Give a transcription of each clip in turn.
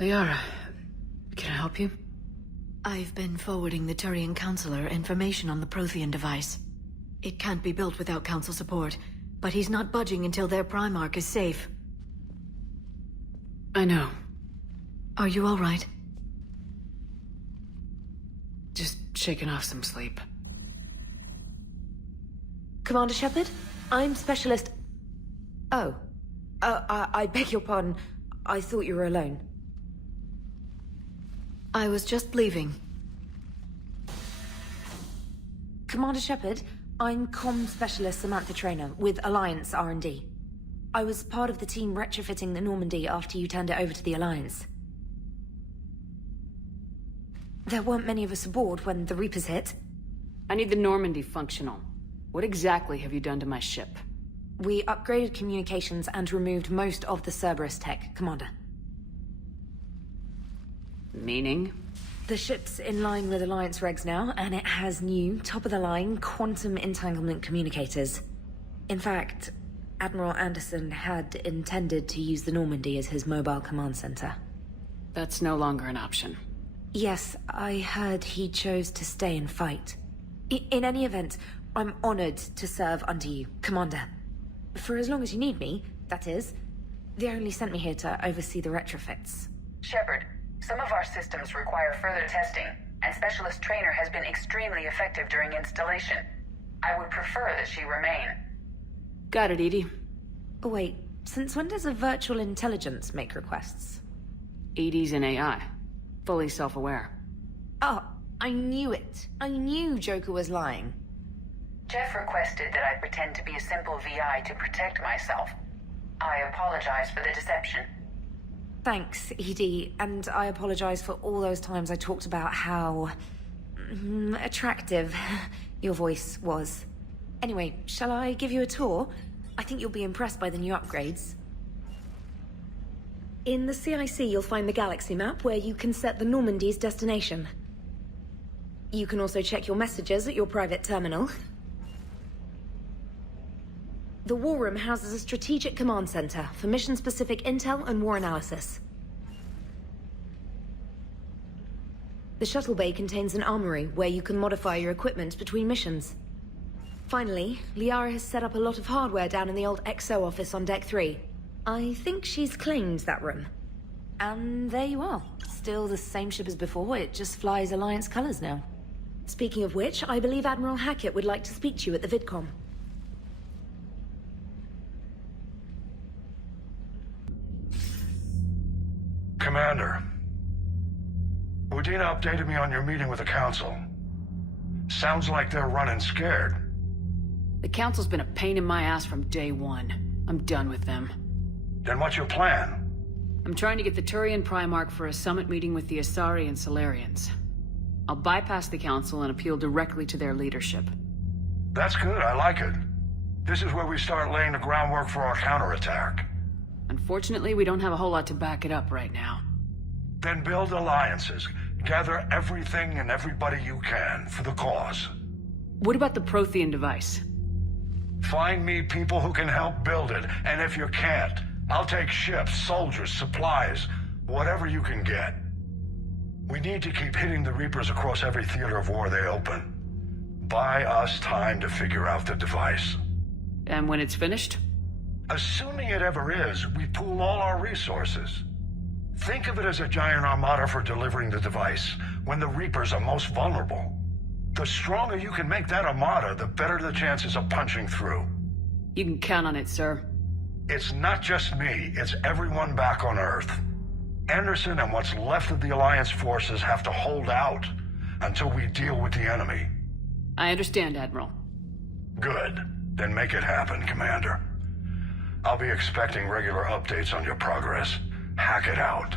Liara, can I help you? I've been forwarding the Turian Counselor information on the Prothean device. It can't be built without Council support, but he's not budging until their Primarch is safe. I know. Are you all right? Just shaking off some sleep. Commander Shepard? I'm Specialist... Oh. I beg your pardon. I thought you were alone. I was just leaving. Commander Shepard, I'm Comm Specialist Samantha Traynor with Alliance R&D. I was part of the team retrofitting the Normandy after you turned it over to the Alliance. There weren't many of us aboard when the Reapers hit. I need the Normandy functional. What exactly have you done to my ship? We upgraded communications and removed most of the Cerberus tech, Commander. Meaning? The ship's in line with Alliance regs now, and it has new, top-of-the-line, quantum entanglement communicators. In fact, Admiral Anderson had intended to use the Normandy as his mobile command center. That's no longer an option. Yes, I heard he chose to stay and fight. In any event, I'm honored to serve under you, Commander. For as long as you need me, that is. They only sent me here to oversee the retrofits. Shepard, some of our systems require further testing, and Specialist Traynor has been extremely effective during installation. I would prefer that she remain. Got it, Edie. Oh, wait, since when does a virtual intelligence make requests? Edie's an AI. Fully self-aware. Oh, I knew it. I knew Joker was lying. Jeff requested that I pretend to be a simple VI to protect myself. I apologize for the deception. Thanks, Edie, and I apologize for all those times I talked about how... attractive your voice was. Anyway, shall I give you a tour? I think you'll be impressed by the new upgrades. In the CIC, you'll find the galaxy map where you can set the Normandy's destination. You can also check your messages at your private terminal. The War Room houses a strategic command center for mission-specific intel and war analysis. The shuttle bay contains an armory where you can modify your equipment between missions. Finally, Liara has set up a lot of hardware down in the old XO office on Deck 3. I think she's claimed that room. And there you are. Still the same ship as before, it just flies Alliance colors now. Speaking of which, I believe Admiral Hackett would like to speak to you at the VidCom. Commander, Udina updated me on your meeting with the Council. Sounds like they're running scared. The Council's been a pain in my ass from day one. I'm done with them. Then what's your plan? I'm trying to get the Turian Primarch for a summit meeting with the Asari and Solarians. I'll bypass the Council and appeal directly to their leadership. That's good, I like it. This is where we start laying the groundwork for our counterattack. Unfortunately, we don't have a whole lot to back it up right now. Then build alliances. Gather everything and everybody you can for the cause. What about the Prothean device? Find me people who can help build it, and if you can't, I'll take ships, soldiers, supplies, whatever you can get. We need to keep hitting the Reapers across every theater of war they open. Buy us time to figure out the device. And when it's finished? Assuming it ever is, we pool all our resources. Think of it as a giant armada for delivering the device, when the Reapers are most vulnerable. The stronger you can make that armada, the better the chances of punching through. You can count on it, sir. It's not just me, it's everyone back on Earth. Anderson and what's left of the Alliance forces have to hold out until we deal with the enemy. I understand, Admiral. Good. Then make it happen, Commander. I'll be expecting regular updates on your progress. Hack it out.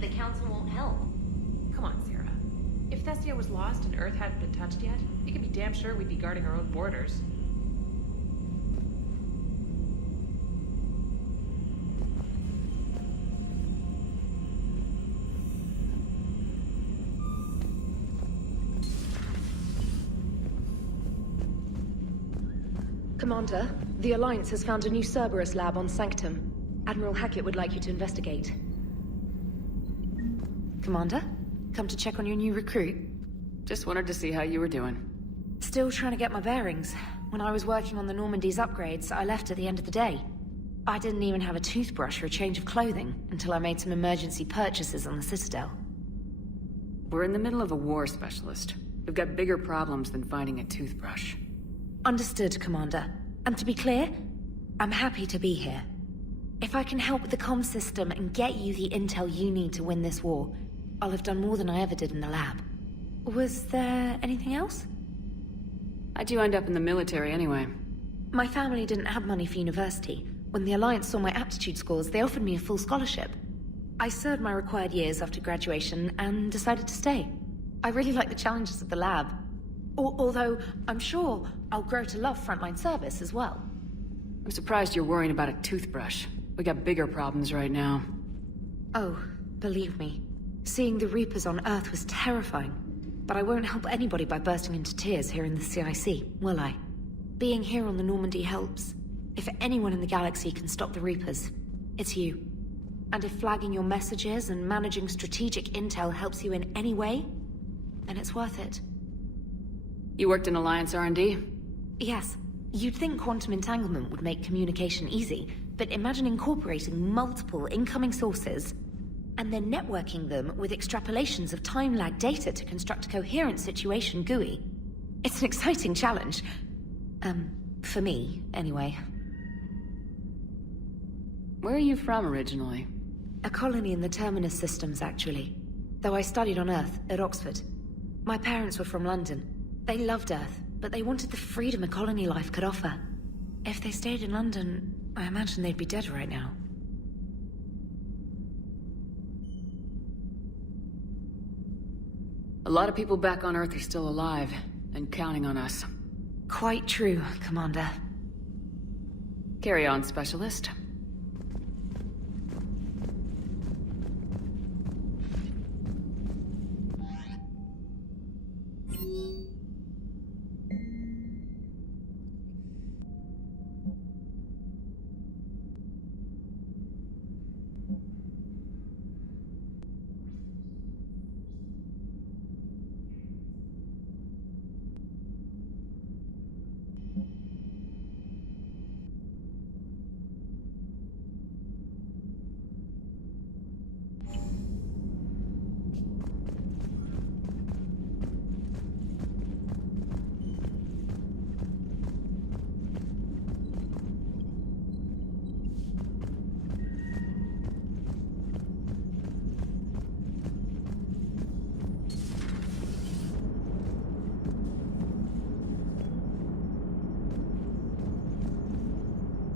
The council won't help. Come on, Sarah. If Thestia was lost and Earth hadn't been touched yet, you can be damn sure we'd be guarding our own borders. Commander, the Alliance has found a new Cerberus lab on Sanctum. Admiral Hackett would like you to investigate. Commander? Come to check on your new recruit? Just wanted to see how you were doing. Still trying to get my bearings. When I was working on the Normandy's upgrades, I left at the end of the day. I didn't even have a toothbrush or a change of clothing until I made some emergency purchases on the Citadel. We're in the middle of a war, Specialist. We've got bigger problems than finding a toothbrush. Understood, Commander. And to be clear, I'm happy to be here. If I can help with the comm system and get you the intel you need to win this war, I'll have done more than I ever did in the lab. Was there anything else? How'd you end up in the military anyway? My family didn't have money for university. When the Alliance saw my aptitude scores, they offered me a full scholarship. I served my required years after graduation and decided to stay. I really like the challenges of the lab. Although, I'm sure I'll grow to love frontline service as well. I'm surprised you're worrying about a toothbrush. We got bigger problems right now. Oh, believe me. Seeing the Reapers on Earth was terrifying. But I won't help anybody by bursting into tears here in the CIC, will I? Being here on the Normandy helps. If anyone in the galaxy can stop the Reapers, it's you. And if flagging your messages and managing strategic intel helps you in any way, then it's worth it. You worked in Alliance R&D? Yes. You'd think quantum entanglement would make communication easy, but imagine incorporating multiple incoming sources and then networking them with extrapolations of time-lag data to construct a coherent situation GUI. It's an exciting challenge. For me, anyway. Where are you from originally? A colony in the Terminus systems, actually. Though I studied on Earth, at Oxford. My parents were from London. They loved Earth, but they wanted the freedom a colony life could offer. If they stayed in London, I imagine they'd be dead right now. A lot of people back on Earth are still alive, and counting on us. Quite true, Commander. Carry on, Specialist.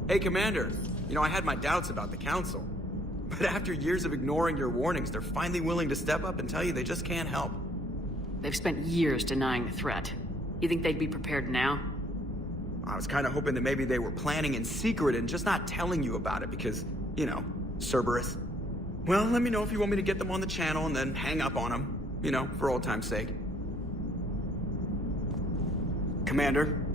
Hey, Commander. You know, I had my doubts about the Council. But after years of ignoring your warnings, they're finally willing to step up and tell you they just can't help. They've spent years denying the threat. You think they'd be prepared now? I was kind of hoping that maybe they were planning in secret and just not telling you about it because, you know, Cerberus. Well, let me know if you want me to get them on the channel and then hang up on them. You know, for old time's sake. Commander?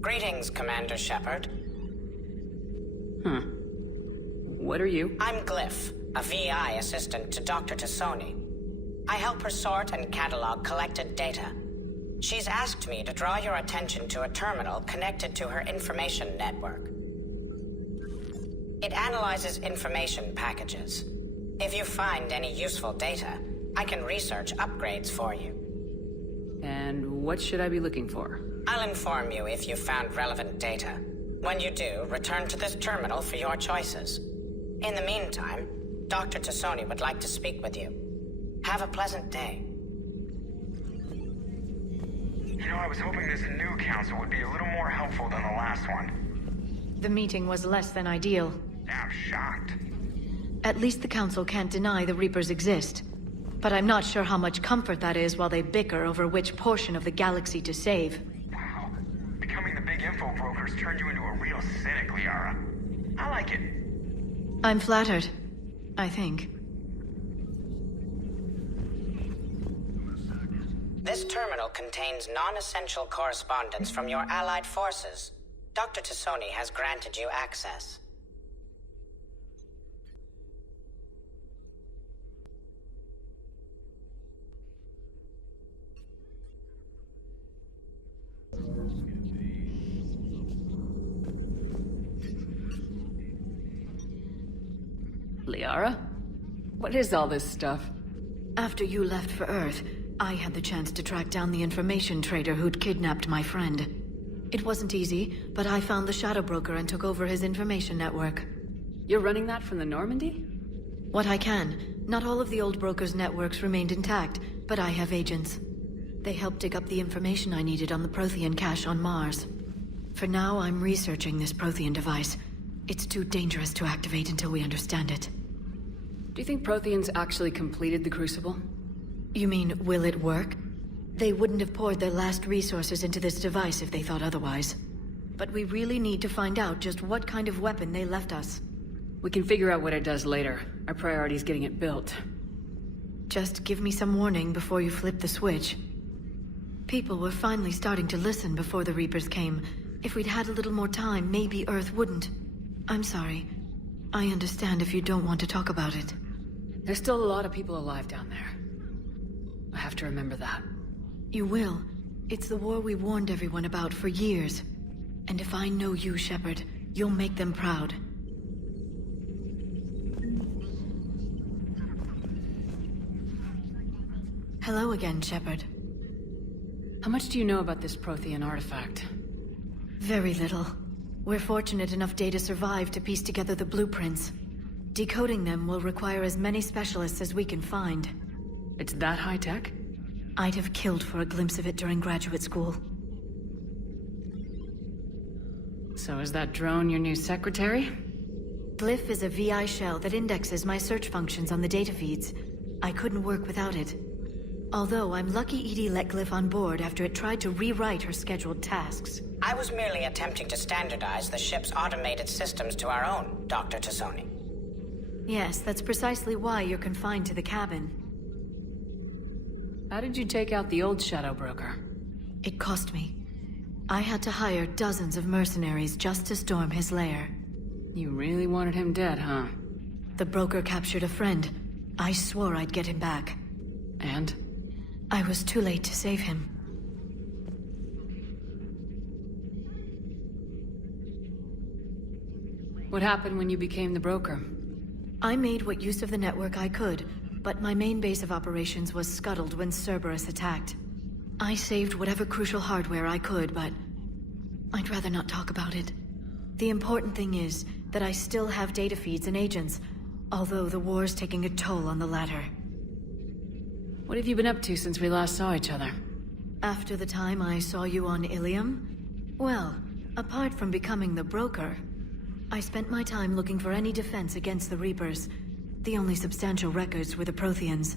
Greetings, Commander Shepard. What are you? I'm Glyph, a VI assistant to Dr. Tassoni. I help her sort and catalog collected data. She's asked me to draw your attention to a terminal connected to her information network. It analyzes information packages. If you find any useful data, I can research upgrades for you. And what should I be looking for? I'll inform you if you've found relevant data. When you do, return to this terminal for your choices. In the meantime, Dr. Tassoni would like to speak with you. Have a pleasant day. You know, I was hoping this new council would be a little more helpful than the last one. The meeting was less than ideal. I'm shocked. At least the council can't deny the Reapers exist. But I'm not sure how much comfort that is while they bicker over which portion of the galaxy to save. Wow. Becoming the big info brokers turned you into a real cynic, Liara. I like it. I'm flattered. I think. This terminal contains non-essential correspondence from your allied forces. Dr. Tassoni has granted you access. Liara? What is all this stuff? After you left for Earth, I had the chance to track down the information trader who'd kidnapped my friend. It wasn't easy, but I found the Shadow Broker and took over his information network. You're running that from the Normandy? What I can. Not all of the old broker's networks remained intact, but I have agents. They helped dig up the information I needed on the Prothean cache on Mars. For now, I'm researching this Prothean device. It's too dangerous to activate until we understand it. Do you think Protheans actually completed the Crucible? You mean, will it work? They wouldn't have poured their last resources into this device if they thought otherwise. But we really need to find out just what kind of weapon they left us. We can figure out what it does later. Our priority is getting it built. Just give me some warning before you flip the switch. People were finally starting to listen before the Reapers came. If we'd had a little more time, maybe Earth wouldn't. I'm sorry. I understand if you don't want to talk about it. There's still a lot of people alive down there. I have to remember that. You will. It's the war we warned everyone about for years. And if I know you, Shepard, you'll make them proud. Hello again, Shepard. How much do you know about this Prothean artifact? Very little. We're fortunate enough Data survived to piece together the blueprints. Decoding them will require as many specialists as we can find. It's that high-tech? I'd have killed for a glimpse of it during graduate school. So is that drone your new secretary? Glyph is a VI shell that indexes my search functions on the data feeds. I couldn't work without it. Although I'm lucky EDI let Glyph on board after it tried to rewrite her scheduled tasks. I was merely attempting to standardize the ship's automated systems to our own, Dr. Tassoni. Yes, that's precisely why you're confined to the cabin. How did you take out the old Shadow Broker? It cost me. I had to hire dozens of mercenaries just to storm his lair. You really wanted him dead, huh? The broker captured a friend. I swore I'd get him back. And? I was too late to save him. What happened when you became the broker? I made what use of the network I could, but my main base of operations was scuttled when Cerberus attacked. I saved whatever crucial hardware I could, but I'd rather not talk about it. The important thing is that I still have data feeds and agents, although the war's taking a toll on the latter. What have you been up to since we last saw each other? After the time I saw you on Ilium? Well, apart from becoming the broker, I spent my time looking for any defense against the Reapers. The only substantial records were the Protheans.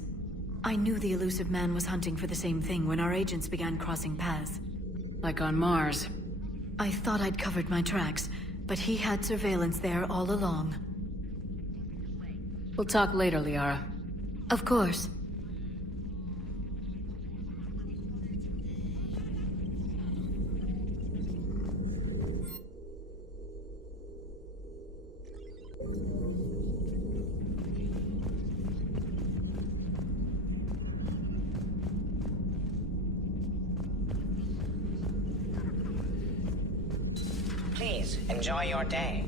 I knew the elusive man was hunting for the same thing when our agents began crossing paths. Like on Mars. I thought I'd covered my tracks, but he had surveillance there all along. We'll talk later, Liara. Of course. Please, enjoy your day.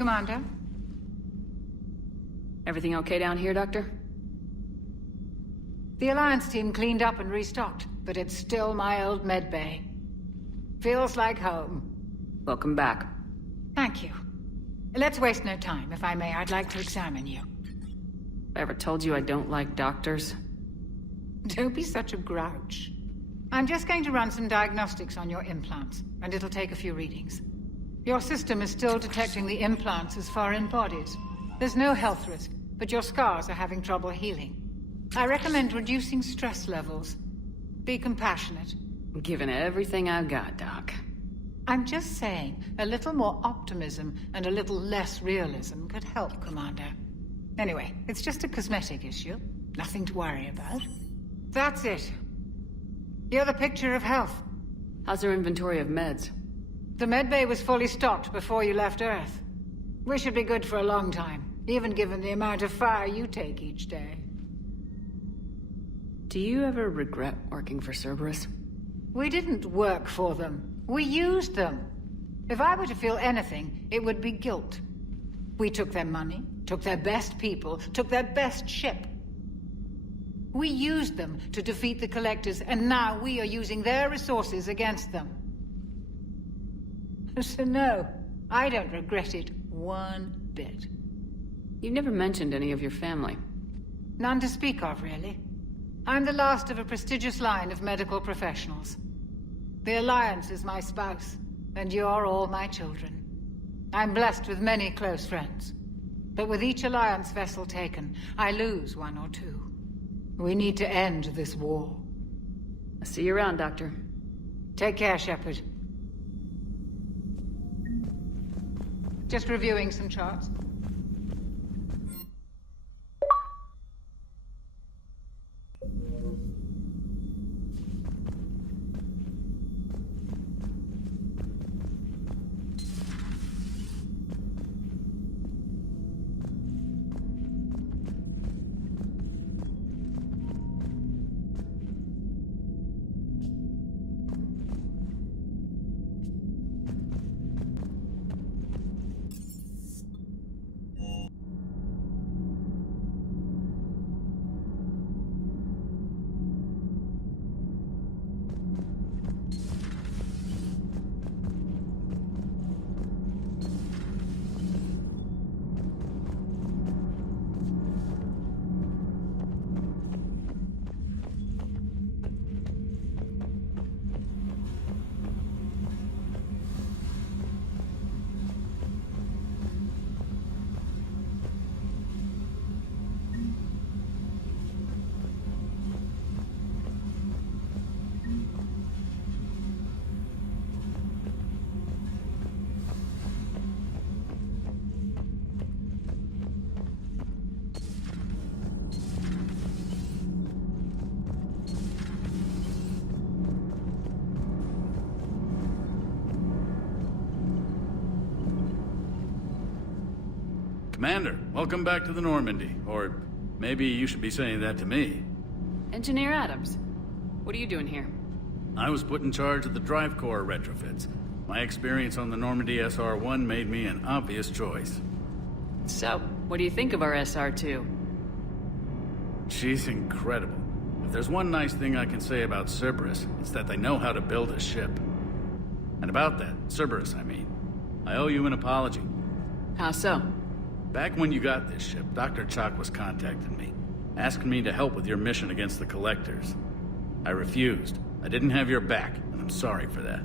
Commander? Everything okay down here, Doctor? The Alliance team cleaned up and restocked, but it's still my old medbay. Feels like home. Welcome back. Thank you. Let's waste no time. If I may, I'd like to examine you. Ever told you I don't like doctors? Don't be such a grouch. I'm just going to run some diagnostics on your implants, and it'll take a few readings. Your system is still detecting the implants as foreign bodies. There's no health risk, but your scars are having trouble healing. I recommend reducing stress levels. Be compassionate. I'm giving everything I've got, Doc. I'm just saying, a little more optimism and a little less realism could help, Commander. Anyway, it's just a cosmetic issue. Nothing to worry about. That's it. You're the picture of health. How's our inventory of meds? The medbay was fully stocked before you left Earth. We should be good for a long time, even given the amount of fire you take each day. Do you ever regret working for Cerberus? We didn't work for them. We used them. If I were to feel anything, it would be guilt. We took their money, took their best people, took their best ship. We used them to defeat the Collectors, and now we are using their resources against them. So no, I don't regret it one bit. You never mentioned any of your family. None to speak of, really. I'm the last of a prestigious line of medical professionals. The Alliance is my spouse, and you're all my children. I'm blessed with many close friends. But with each Alliance vessel taken, I lose one or two. We need to end this war. I'll see you around, Doctor. Take care, Shepard. Just reviewing some charts. Commander, welcome back to the Normandy. Or maybe you should be saying that to me. Engineer Adams, what are you doing here? I was put in charge of the drive core retrofits. My experience on the Normandy SR-1 made me an obvious choice. So, what do you think of our SR-2? She's incredible. If there's one nice thing I can say about Cerberus, it's that they know how to build a ship. And about that, Cerberus, I mean, I owe you an apology. How so? Back when you got this ship, Dr. Chalk was contacting me, asking me to help with your mission against the Collectors. I refused. I didn't have your back, and I'm sorry for that.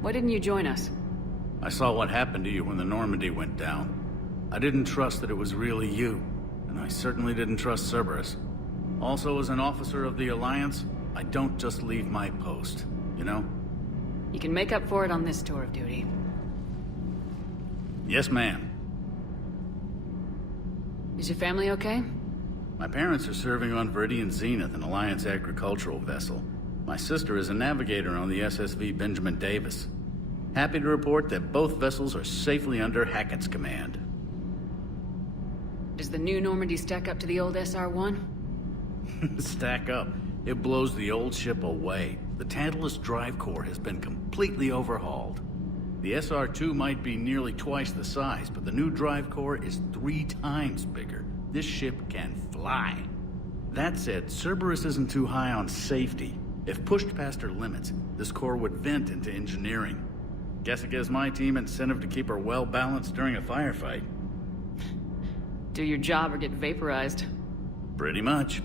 Why didn't you join us? I saw what happened to you when the Normandy went down. I didn't trust that it was really you, and I certainly didn't trust Cerberus. Also, as an officer of the Alliance, I don't just leave my post, you know? You can make up for it on this tour of duty. Yes, ma'am. Is your family okay? My parents are serving on Viridian Zenith, an Alliance agricultural vessel. My sister is a navigator on the SSV Benjamin Davis. Happy to report that both vessels are safely under Hackett's command. Does the new Normandy stack up to the old SR-1? Stack up. It blows the old ship away. The Tantalus drive core has been completely overhauled. The SR-2 might be nearly twice the size, but the new drive core is 3 times bigger. This ship can fly. That said, Cerberus isn't too high on safety. If pushed past her limits, this core would vent into engineering. Guess it gives my team incentive to keep her well-balanced during a firefight. Do your job or get vaporized. Pretty much.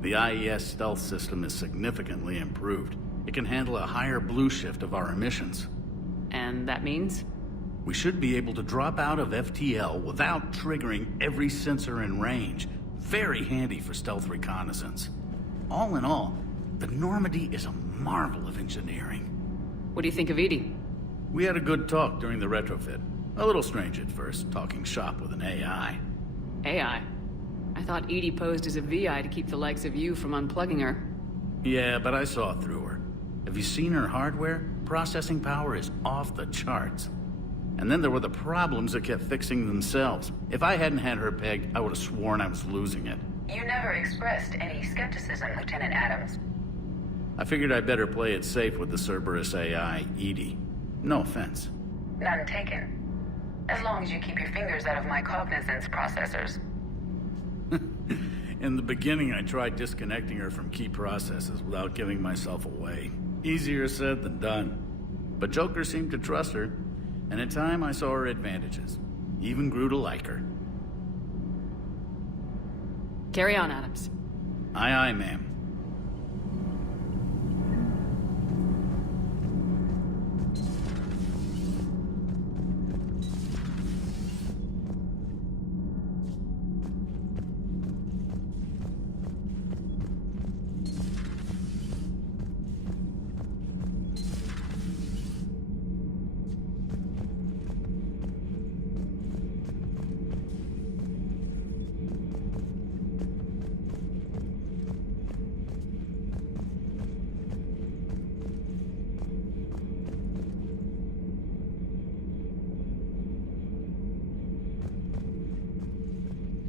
The IES stealth system is significantly improved. It can handle a higher blue shift of our emissions. And that means? We should be able to drop out of FTL without triggering every sensor in range. Very handy for stealth reconnaissance. All in all, the Normandy is a marvel of engineering. What do you think of Edie? We had a good talk during the retrofit. A little strange at first, talking shop with an AI. AI? I thought Edie posed as a VI to keep the likes of you from unplugging her. Yeah, but I saw through her. Have you seen her hardware? Processing power is off the charts. And then there were the problems that kept fixing themselves. If I hadn't had her pegged, I would have sworn I was losing it. You never expressed any skepticism, Lieutenant Adams. I figured I'd better play it safe with the Cerberus AI, Edie. No offense. None taken. As long as you keep your fingers out of my cognizance processors. In the beginning, I tried disconnecting her from key processes without giving myself away. Easier said than done. But Joker seemed to trust her, and in time I saw her advantages. Even grew to like her. Carry on, Adams. Aye, aye, ma'am.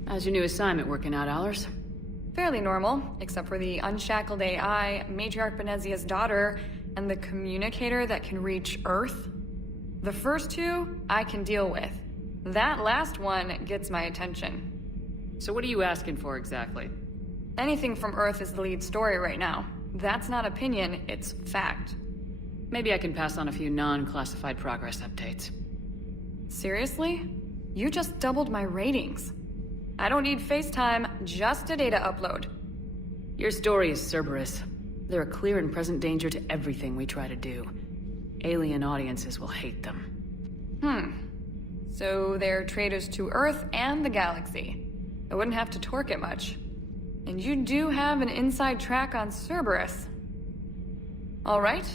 How's your new assignment working out, Allers? Fairly normal, except for the unshackled AI, Matriarch Benezia's daughter, and the communicator that can reach Earth. The first two, I can deal with. That last one gets my attention. So what are you asking for exactly? Anything from Earth is the lead story right now. That's not opinion, it's fact. Maybe I can pass on a few non-classified progress updates. Seriously? You just doubled my ratings. I don't need FaceTime, just a data upload. Your story is Cerberus. They're a clear and present danger to everything we try to do. Alien audiences will hate them. So they're traitors to Earth and the galaxy. I wouldn't have to torque it much. And you do have an inside track on Cerberus. All right,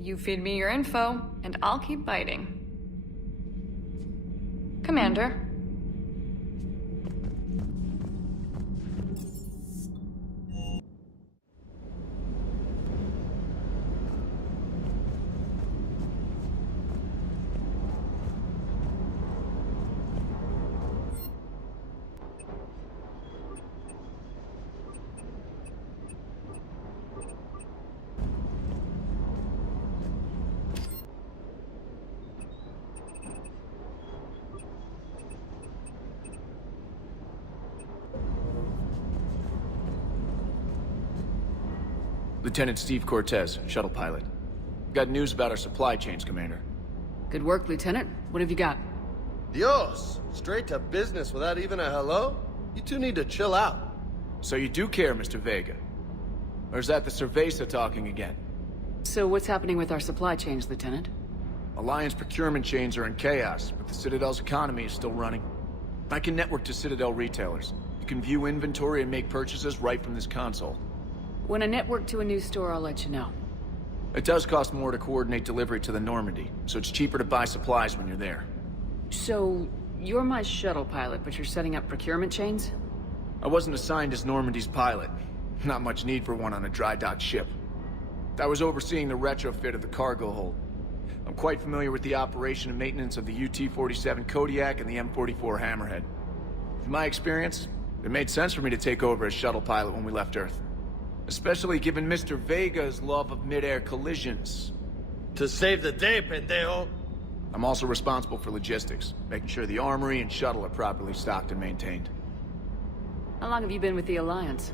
you feed me your info, and I'll keep biting. Commander. Lieutenant Steve Cortez, shuttle pilot. Got news about our supply chains, Commander. Good work, Lieutenant. What have you got? Dios! Straight to business without even a hello? You two need to chill out. So you do care, Mr. Vega? Or is that the Cerveza talking again? So what's happening with our supply chains, Lieutenant? Alliance procurement chains are in chaos, but the Citadel's economy is still running. I can network to Citadel retailers. You can view inventory and make purchases right from this console. When I network to a new store, I'll let you know. It does cost more to coordinate delivery to the Normandy, so it's cheaper to buy supplies when you're there. So, you're my shuttle pilot, but you're setting up procurement chains? I wasn't assigned as Normandy's pilot. Not much need for one on a dry dock ship. I was overseeing the retrofit of the cargo hold. I'm quite familiar with the operation and maintenance of the UT-47 Kodiak and the M44 Hammerhead. From my experience, it made sense for me to take over as shuttle pilot when we left Earth. Especially given Mr. Vega's love of mid-air collisions. To save the day, pendejo! I'm also responsible for logistics, making sure the armory and shuttle are properly stocked and maintained. How long have you been with the Alliance?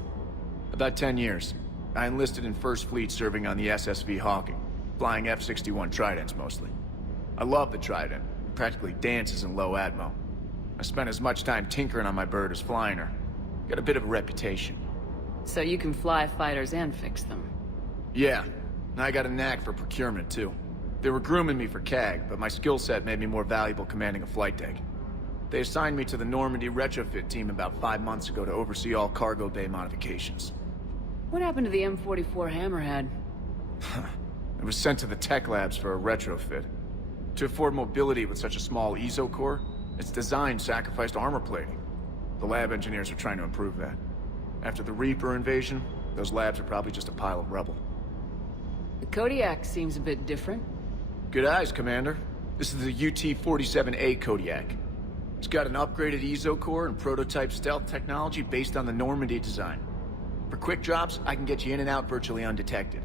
About 10 years. I enlisted in First Fleet serving on the SSV Hawking, flying F-61 Tridents mostly. I love the Trident. It practically dances in low atmo. I spent as much time tinkering on my bird as flying her. Got a bit of a reputation. So you can fly fighters and fix them? Yeah. I got a knack for procurement, too. They were grooming me for CAG, but my skill set made me more valuable commanding a flight deck. They assigned me to the Normandy retrofit team about 5 months ago to oversee all cargo bay modifications. What happened to the M44 Hammerhead? It was sent to the tech labs for a retrofit. To afford mobility with such a small ESO core, its design sacrificed armor plating. The lab engineers are trying to improve that. After the Reaper invasion, those labs are probably just a pile of rubble. The Kodiak seems a bit different. Good eyes, Commander. This is the UT-47A Kodiak. It's got an upgraded EZO core and prototype stealth technology based on the Normandy design. For quick drops, I can get you in and out virtually undetected.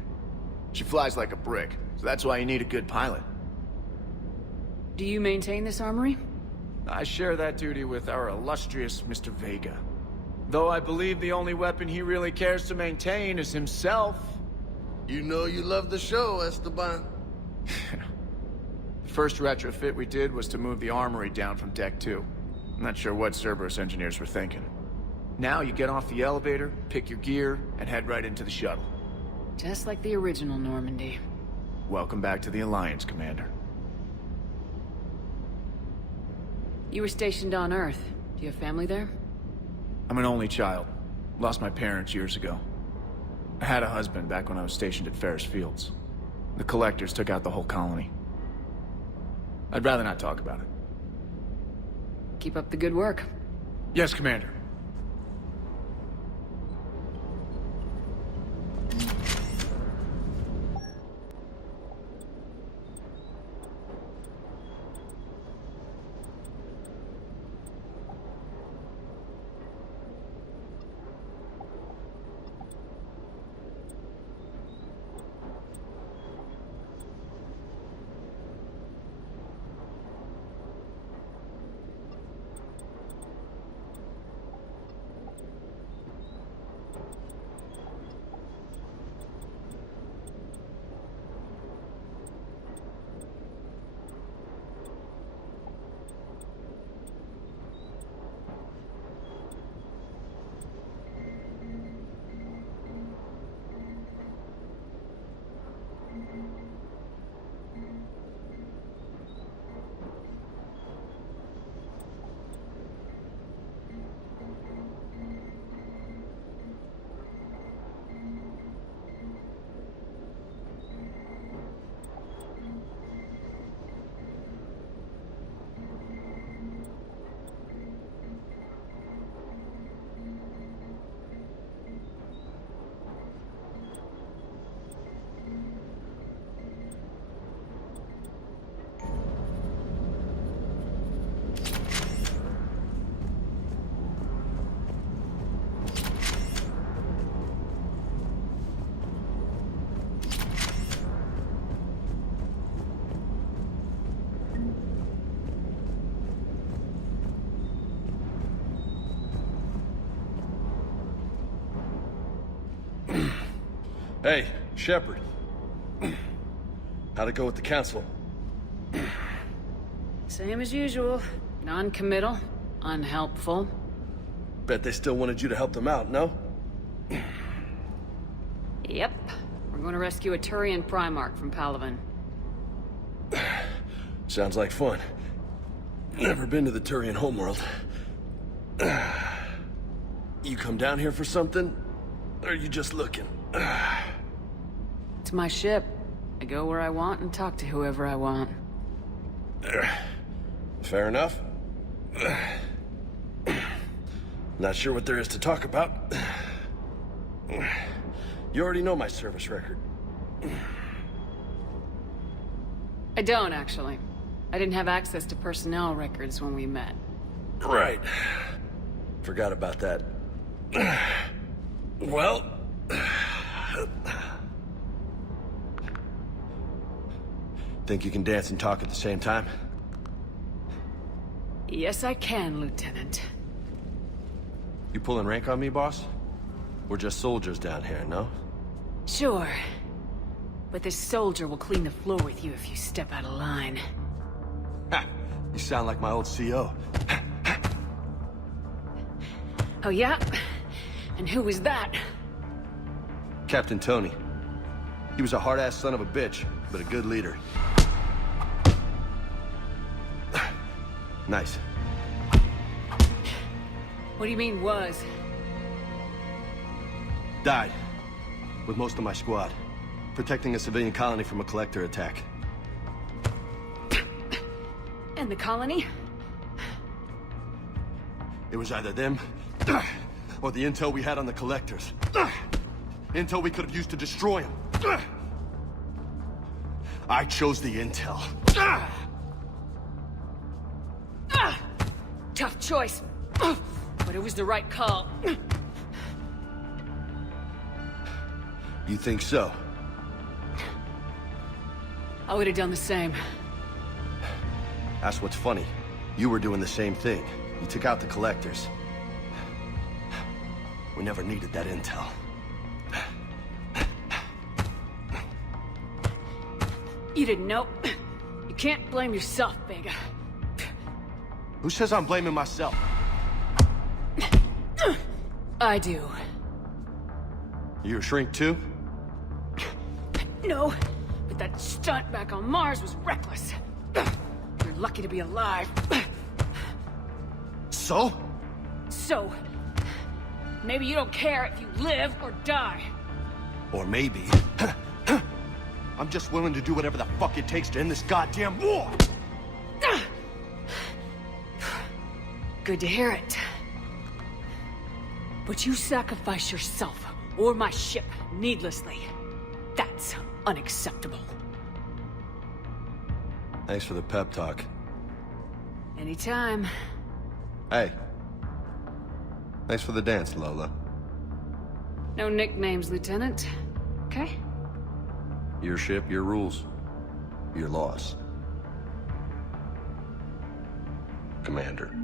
She flies like a brick, so that's why you need a good pilot. Do you maintain this armory? I share that duty with our illustrious Mr. Vega. Though I believe the only weapon he really cares to maintain is himself. You know you love the show, Esteban. The first retrofit we did was to move the armory down from Deck 2. I'm not sure what Cerberus engineers were thinking. Now you get off the elevator, pick your gear, and head right into the shuttle. Just like the original Normandy. Welcome back to the Alliance, Commander. You were stationed on Earth. Do you have family there? I'm an only child. Lost my parents years ago. I had a husband back when I was stationed at Ferris Fields. The Collectors took out the whole colony. I'd rather not talk about it. Keep up the good work. Yes, Commander. Hey, Shepard. How'd it go with the council? Same as usual. Non-committal. Unhelpful. Bet they still wanted you to help them out, no? Yep. We're going to rescue a Turian Primarch from Palaven. Sounds like fun. Never been to the Turian homeworld. You come down here for something? Or are you just looking? It's my ship. I go where I want and talk to whoever I want. Fair enough. Not sure what there is to talk about. You already know my service record. I don't, actually. I didn't have access to personnel records when we met. Right. Forgot about that. Well... Think you can dance and talk at the same time? Yes, I can, Lieutenant. You pulling rank on me, boss? We're just soldiers down here, no? Sure. But this soldier will clean the floor with you if you step out of line. Ha! You sound like my old CO. Oh, yeah? And who was that? Captain Tony. He was a hard-ass son of a bitch, but a good leader. Nice. What do you mean, was? Died. With most of my squad. Protecting a civilian colony from a collector attack. And the colony? It was either them, or the intel we had on the collectors. Intel we could have used to destroy them. I chose the intel. Tough choice, but it was the right call. You think so? I would have done the same. That's what's funny. You were doing the same thing. You took out the collectors. We never needed that intel. You didn't know. You can't blame yourself, Vega. Who says I'm blaming myself? I do. You a shrink too? No, but that stunt back on Mars was reckless. You're lucky to be alive. So? So, maybe you don't care if you live or die. Or maybe... I'm just willing to do whatever the fuck it takes to end this goddamn war! Good to hear it. But you sacrifice yourself, or my ship, needlessly. That's unacceptable. Thanks for the pep talk. Anytime. Hey. Thanks for the dance, Lola. No nicknames, Lieutenant. Okay? Your ship, your rules. Your loss. Commander.